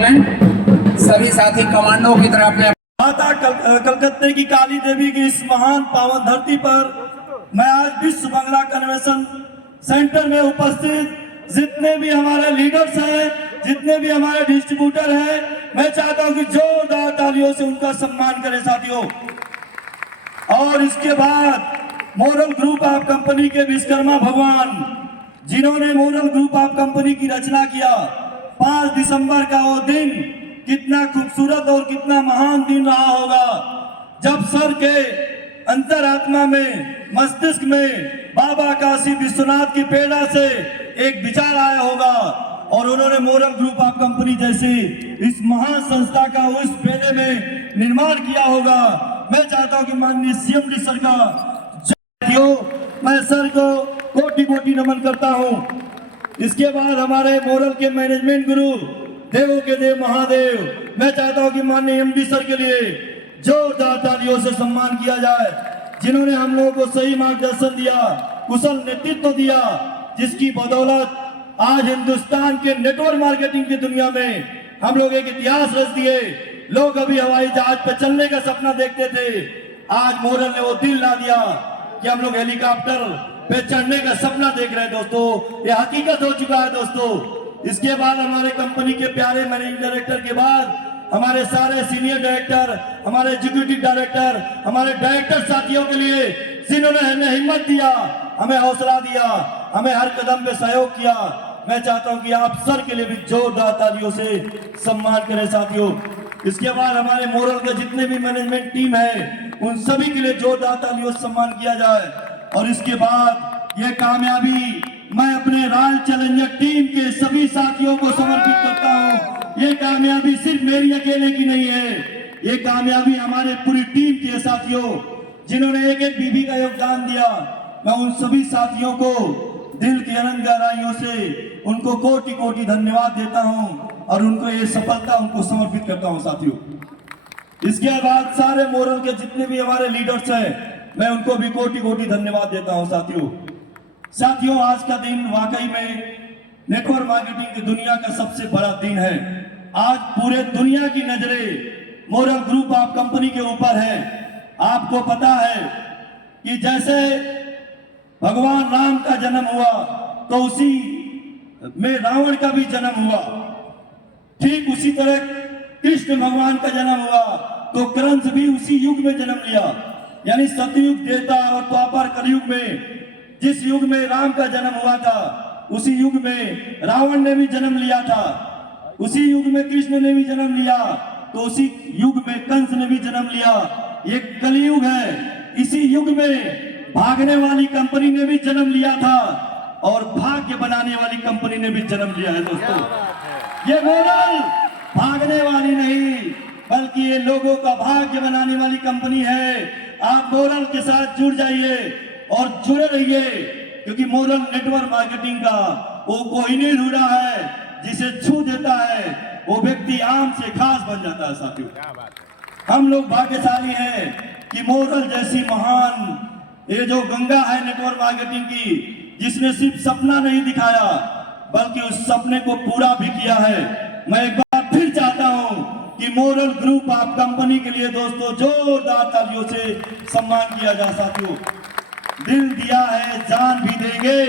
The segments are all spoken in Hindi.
लें। सभी साथी कमांडो की तरह अपने माता कलकत्ते की काली देवी की इस महान पावन धरती पर मैं आज विश्व बांग्ला कन्वेंशन सेंटर में उपस्थित जितने भी हमारे लीडर्स हैं, जितने भी हमारे डिस्ट्रीब्यूटर हैं, मैं चाहता हूं कि जोरदार तालियों से उनका सम्मान करें साथियों। और इसके बाद मोरल ग्रुप ऑफ कंपनी के विश्वकर्मा भगवान, जिन्होंने मोरल ग्रुप ऑफ कंपनी की रचना किया, 5 दिसंबर का वो दिन कितना खूबसूरत और कितना महान दिन रहा होगा, जब सर के अंतरात्मा में, मस्तिष्क में बाबा काशी विश्वनाथ की प्रेरणा से एक विचार आया होगा और उन्होंने मोरल ग्रुप ऑफ कंपनी जैसी इस महान संस्था का उस प्रेरणा में निर्माण किया होगा। मैं चाहता हूं कि माननीय सीएम जी सर का मैं सर को कोटि कोटि नमन करता हूं। इसके बाद हमारे मोरल के मैनेजमेंट गुरु, देवों के देव महादेव, मैं चाहता हूं कि माननीय एमडी सर के लिए जोरदार तालियों से सम्मान किया जाए, जिन्होंने हम लोगों को सही मार्गदर्शन दिया, कुशल नेतृत्व दिया, जिसकी बदौलत आज हिंदुस्तान के नेटवर्क मार्केटिंग की दुनिया में हम लोग एक इतिहास रच दिए। लोग अभी हवाई जहाज पे चलने का सपना देखते थे, आज मोरल ने वो दिल ला दिया कि हम लोग हेलीकॉप्टर पे चढ़ने का सपना देख रहे हैं दोस्तों, ये हकीकत हो चुका है दोस्तों। इसके बाद हमारे कंपनी के प्यारे मैनेजिंग डायरेक्टर के बाद हमारे सारे सीनियर डायरेक्टर, हमारे एग्जीक्यूटिव डायरेक्टर, हमारे डायरेक्टर साथियों के लिए जिन्होंने हमें हिम्मत दिया, हमें हौसला दिया, हमें हर कदम पे सहयोग किया, मैं चाहता हूं कि आप सर के लिए भी जोरदार तालियों से सम्मान करें साथियों। इसके बाद हमारे मोरल के जितने भी मैनेजमेंट टीम है, उन सभी के लिए जोरदार तालियों से सम्मान किया जाए। और इसके बाद ये कामयाबी मैं अपने रॉयल चैलेंजर टीम के सभी साथियों को समर्पित करता हूं। ये कामयाबी सिर्फ मेरी अकेले की नहीं है, ये कामयाबी हमारे पूरी टीम की है साथियों, जिन्होंने एक एक बीबी का योगदान दिया। मैं उन सभी साथियों को दिल की अनंत गहराइयों से उनको कोटि कोटि धन्यवाद देता हूं और उनको ये सफलता उनको समर्पित करता हूं साथियों। इसके बाद सारे मोरल के जितने भी हमारे लीडर्स हैं, मैं उनको भी कोटि कोटि धन्यवाद देता हूं साथियों। आज का दिन वाकई में नेटवर्क मार्केटिंग की दुनिया का सबसे बड़ा दिन है। आज पूरे दुनिया की नजरें मोरल ग्रुप ऑफ कंपनी के ऊपर है। आपको पता है कि जैसे भगवान राम का जन्म हुआ तो उसी में रावण का भी जन्म हुआ, ठीक उसी तरह कृष्ण भगवान का जन्म हुआ तो कंस भी उसी युग में जन्म लिया। यानी सतयुग देता और द्वापर कलयुग में जिस युग में राम का जन्म हुआ था, उसी युग में रावण ने भी जन्म लिया था, उसी युग में कृष्ण ने भी जन्म लिया, तो उसी युग में कंस ने भी जन्म लिया। ये कलयुग है, इसी युग में भागने वाली कंपनी ने भी जन्म लिया था और भाग्य बनाने वाली कंपनी ने भी जन्म लिया है दोस्तों। ये मोरल भागने वाली नहीं, बल्कि ये लोगों का भाग्य बनाने वाली कंपनी है। आप मोरल के साथ जुड़ जाइए और जुड़े रहिए, क्योंकि मोरल नेटवर्क मार्केटिंग का वो कोई नहीं ढूंढा है, जिसे छू देता है वो व्यक्ति आम से खास बन जाता है साथियों। हम लोग भाग्यशाली हैं कि मोरल जैसी महान ये जो गंगा है नेटवर्क मार्केटिंग की, जिसने सिर्फ सपना नहीं दिखाया बल्कि उस सपने को पूरा भी किया है। मैं एक बार फिर चाहता हूं कि मोरल ग्रुप ऑफ कंपनी के लिए दोस्तों जोरदार तालियों से सम्मान किया जा साथियों। दिल दिया है जान भी देंगे,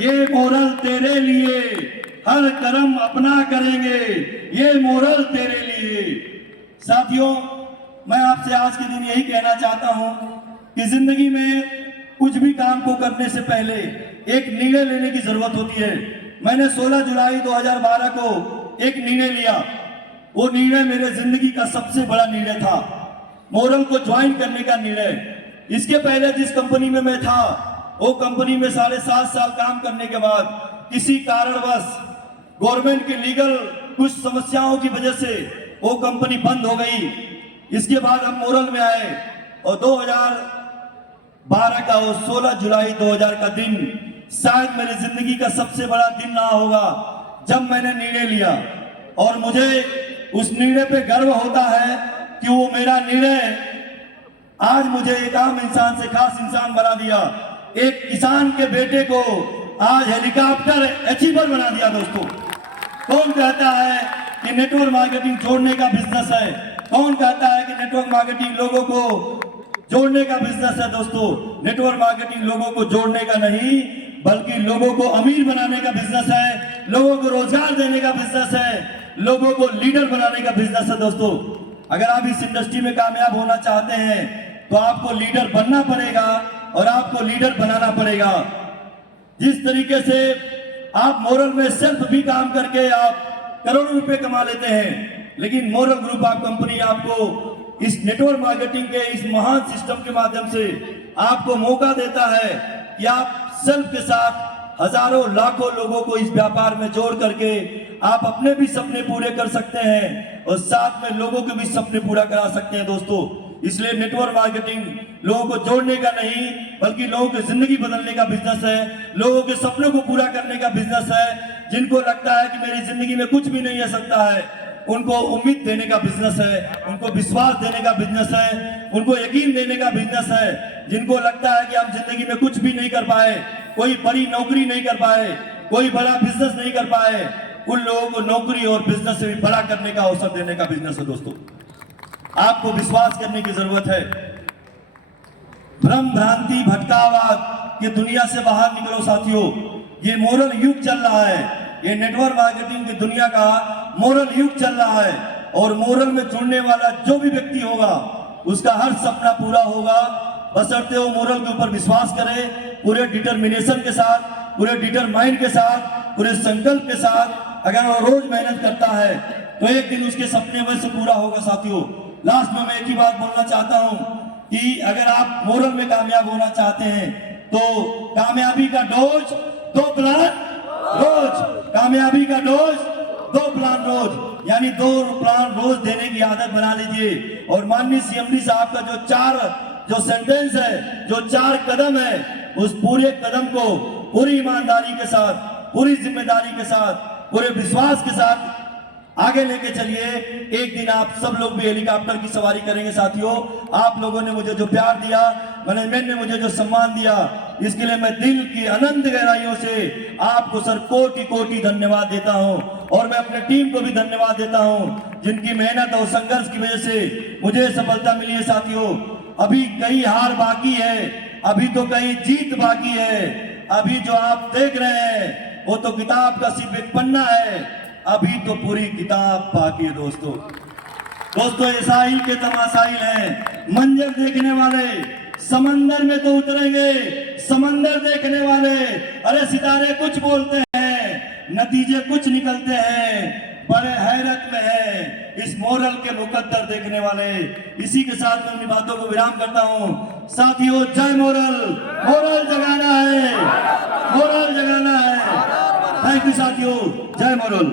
ये मोरल तेरे लिए, हर कर्म अपना करेंगे, ये मोरल तेरे लिए। साथियों, मैं आपसे आज के दिन यही कहना चाहता हूं कि जिंदगी में कुछ भी काम को करने से पहले एक निर्णय लेने की जरूरत होती है। मैंने 16 जुलाई 2012 को एक निर्णय लिया। वो निर्णय मेरे जिंदगी का सबसे बड़ा निर्णय था, मोरल को ज्वाइन करने का निर्णय। इसके पहले जिस कंपनी में मैं था, वो कंपनी में 7.5 साल काम करने के बाद किसी कारणवश गवर्नमेंट के लीगल कुछ समस्याओं की वजह से वो कंपनी बंद हो गई। इसके बाद हम मोरल में आए और 2012 का वो 16 जुलाई 2000 का दिन शायद मेरी जिंदगी का सबसे बड़ा दिन रहा होगा, जब मैंने निर्णय लिया। और मुझे उस निर्णय पे गर्व होता है कि वो मेरा निर्णय आज मुझे एक आम इंसान से खास इंसान बना दिया। एक किसान के बेटे को आज हेलीकॉप्टर अचीवर बना दिया दोस्तों। कौन कहता है कि कि नेटवर्क मार्केटिंग जोड़ने का बिजनेस है। कौन कहता है कि नेटवर्क मार्केटिंग लोगों को जोड़ने का बिजनेस है? दोस्तों, नेटवर्क मार्केटिंग लोगों को जोड़ने का नहीं बल्कि लोगों को अमीर बनाने का बिजनेस है, लोगों को रोजगार देने का बिजनेस है, लोगों को लीडर बनाने का बिजनेस है। दोस्तों, अगर आप इस इंडस्ट्री में कामयाब होना चाहते हैं तो आपको लीडर बनना पड़ेगा और आपको लीडर बनाना पड़ेगा। जिस तरीके से आप मोरल में सेल्फ भी काम करके आप करोड़ों रुपए कमा लेते हैं, लेकिन मोरल ग्रुप ऑफ कंपनी आपको इस नेटवर्क मार्केटिंग के इस महान सिस्टम के माध्यम से आपको मौका देता है कि आप सेल्फ के साथ हजारों लाखों लोगों को इस व्यापार में जोड़ करके आप अपने भी सपने पूरे कर सकते हैं और साथ में लोगों के भी सपने पूरा करा सकते हैं। दोस्तों, इसलिए नेटवर्क मार्केटिंग लोगों को जोड़ने का नहीं बल्कि लोगों की जिंदगी बदलने का बिजनेस है, लोगों के सपनों को पूरा करने का बिजनेस है। जिनको लगता है कि मेरी जिंदगी में कुछ भी नहीं हो सकता है, उनको उम्मीद देने का बिजनेस है, उनको विश्वास देने का बिजनेस है, उनको यकीन देने का बिजनेस है। जिनको लगता है कि हम जिंदगी में कुछ भी नहीं कर पाए, कोई बड़ी नौकरी नहीं कर पाए, कोई बड़ा बिजनेस नहीं कर पाए, उन लोगों को नौकरी और बिजनेस से भी बड़ा करने का अवसर देने का बिजनेस है। दोस्तों, आपको विश्वास करने की जरूरत है। भ्रम भ्रांति भटकावाद ये दुनिया से बाहर निकलो साथियों। ये मोरल युग चल रहा है, ये नेटवर्क मार्केटिंग की दुनिया का मोरल युग चल रहा है और मोरल में जुड़ने वाला जो भी व्यक्ति होगा उसका हर सपना पूरा होगा, बशर्ते वो मोरल के ऊपर विश्वास करे, पूरे डिटर्मिनेशन के साथ, पूरे डिटरमाइंड के साथ, पूरे संकल्प के साथ। अगर वो रोज मेहनत करता है तो एक दिन उसके सपने वैसे पूरा होगा। साथियों, लास्ट में मैं एक ही बात बोलना चाहता हूं कि अगर आप मोरल में कामयाब होना चाहते हैं तो कामयाबी का डोज 2 प्लान रोज, कामयाबी का डोज 2 प्लान रोज, यानी 2 प्लान रोज देने की आदत बना लीजिए। और माननीय सीएमडी साहब का जो सेंटेंस है, जो 4 कदम है, उस पूरे कदम को पूरी ईमानदारी के साथ, पूरी जिम्मेदारी के साथ, पूरे विश्वास के साथ आगे लेके चलिए। एक दिन आप सब लोग भी हेलीकॉप्टर की सवारी करेंगे। साथियों, आप लोगों ने मुझे जो प्यार दिया, मैनेजमेंट ने मुझे जो सम्मान दिया, इसके लिए मैं दिल की अनंत गहराइयों से आपको सर कोटि कोटि धन्यवाद देता हूं। और मैं अपने टीम को भी धन्यवाद देता हूं जिनकी मेहनत और संघर्ष की वजह से मुझे सफलता मिली है। साथियों, अभी कई हार बाकी है, अभी तो कई जीत बाकी है। अभी जो आप देख रहे हैं वो तो किताब का सिर्फ एक पन्ना है, अभी तो पूरी किताब बाकी है। दोस्तों, ये साहिल के तमाशाइल हैं, मंजर देखने वाले समंदर में तो उतरेंगे, समंदर देखने वाले अरे सितारे कुछ बोलते हैं, नतीजे कुछ निकलते हैं, बड़े हैरत में है इस मोरल के मुकद्दर देखने वाले। इसी के साथ मैं अपनी बातों को विराम करता हूं। साथियों, जय मोरल, मोरल जगाना है, मोरल जगाना है। थैंक यू साथियों, जय मोरल।